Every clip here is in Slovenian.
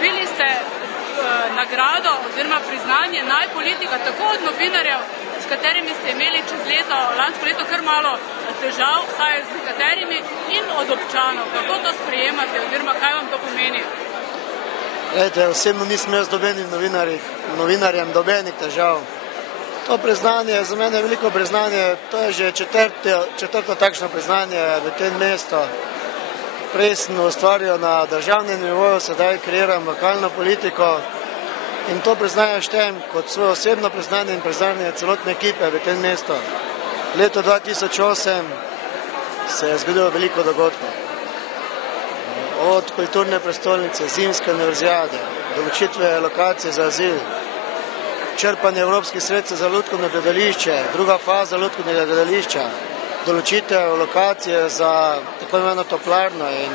Dobili ste nagrado oziroma priznanje naj politika tako od novinarjev, s katerimi ste imeli čez leto, lansko leto kar malo težav, vsaj z nekaterimi, in od občanov. Kako to sprejemate oziroma kaj vam to pomeni? Glejte, osebno nisem jaz novinarjem dobenih težav. To priznanje, za mene je veliko priznanje, to je že četrto takšno priznanje v tem mestu. Prej sem ustvarjal na državnem nivoju, sedaj kreiram lokalno politiko in to priznanje štejem kot svoje osebno priznanje in priznanje celotne ekipe v tem mestu. Leto 2008 se je zgodilo veliko dogodkov. Od kulturne prestolnice, zimske univerzijade, določitve lokacije za azil, črpanje evropskih sredstev za lutkovno gledališče, druga faza lutkovnega gledališča, določitev lokacije za tako imenovano toplarno in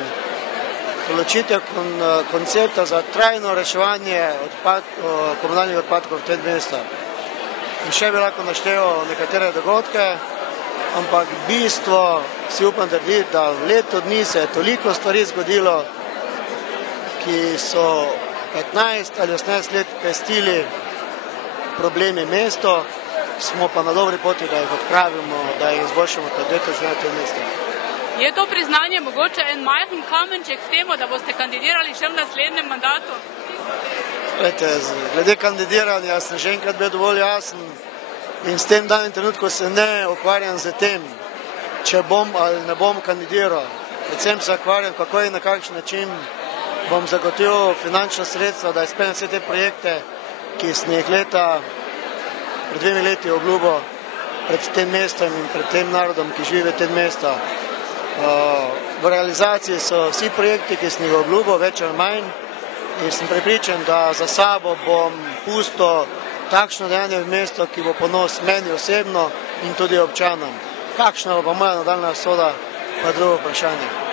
določitev koncepta za trajno reševanje komunalnih odpadkov v tem mestu. In še bi lahko naštel nekatere dogodke, ampak bistvo si upam trditi, da v letu dni se je toliko stvari zgodilo, ki so 15 ali 18 let pestili problemi mesto, smo pa na dobri poti, da jih odpravimo, da jih izboljšamo kot detočnjajo v mestu. Je to priznanje mogoče en majhen kamenček k temu, da boste kandidirali še v naslednjem mandatu? Glede kandidiranja sem že enkrat bil dovolj jasen in s tem danem trenutku se ne ukvarjam z tem, če bom ali ne bom kandidiral. Predvsem se ukvarjam, kako in na kakšen način bom zagotovil finančna sredstva, da izpeljem vse te projekte, ki sem jih pred 2 leti obljubil pred tem mestom in pred tem narodom, ki živi v tem mestu. V realizaciji so vsi projekti, ki sem jih obljubil, več ali manj, in sem prepričan, da za sabo bom pustil takšno dejanje v mestu, ki bo ponos meni osebno in tudi občanom. Kakšna bo moja nadaljnja usoda, pa drugo vprašanje.